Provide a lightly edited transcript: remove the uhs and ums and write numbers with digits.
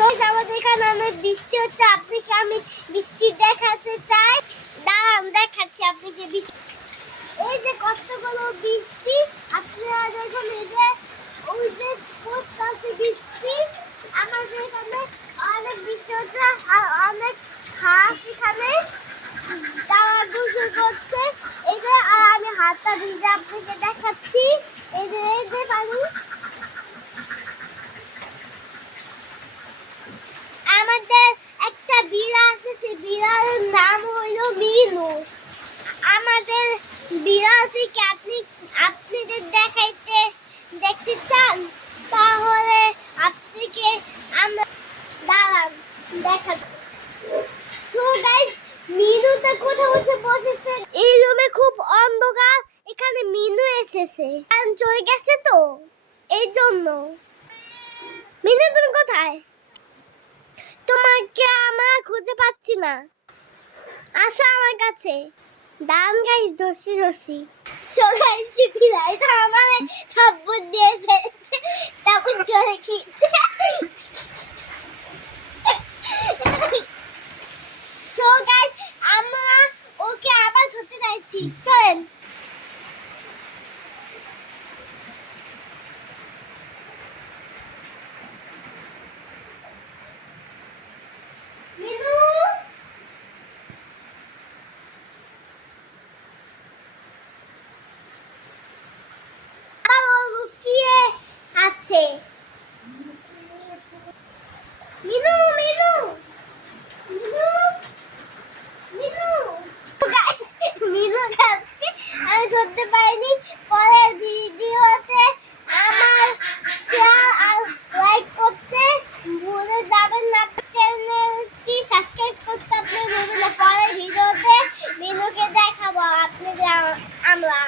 আমাদের এখানে অনেক বৃষ্টি হচ্ছে, আপনাকে আমি বৃষ্টি দেখাতে চাই। দাঁড়ান দেখাচ্ছি আপনাকে বৃষ্টি। এই যে কতগুলো বৃষ্টি আপনারা দেখুন, এই যে ওই যে পড়তেছে বৃষ্টি। আমাদের এখানে অনেক বৃষ্টি হচ্ছে আর অনেক ঘাস এখানে দাঁড়াদুড়ি করছে। এই যে আর আমি হাতটা ভিজে আপনাকে দেখাচ্ছি। এই যে পানি। আমাদের একটা বিড়াল আছে, সেই বিড়ালের নাম হলো মিনু। আমাদের বিড়ালটিকে আপনাদের দেখতে চান, তাহলে আপনাকে আমরা দাঁড়ান দেখাবো। সো গাইস, মিনুটা কোথাও বসেছে। এই রুমে খুব অন্ধকার, এখানে মিনু এসেছে, কারণ চলে গেছে তো এই জন্য। মিনু তুমি কোথায়? তোমাকে আমার খুঁজে পাচ্ছি না, আসো আমার কাছে। দান গাইস, ধরছি গাইস, বিলাই তো আমারে থাপ্পড় দিয়ে ফেলেছে, তারপর চলে গিয়েছে। সো গাইস, আমরা ওকে আবার ধরতে যাচ্ছি, চলেন। মিনু লুকিয়ে আছে। মিনু মিনু মিনু মিনু গাইস, মিনু গাছকে আমি ধরতে পারিনি। পরের ভিডিওতে আমার শেয়ার আর লাইক করতে ভুলে যাবেন না, চ্যানেলটি সাবস্ক্রাইব করতে আপনি ভুলবেন না। পরের ভিডিওতে মিনুকে দেখাবো আপনাদের আমরা।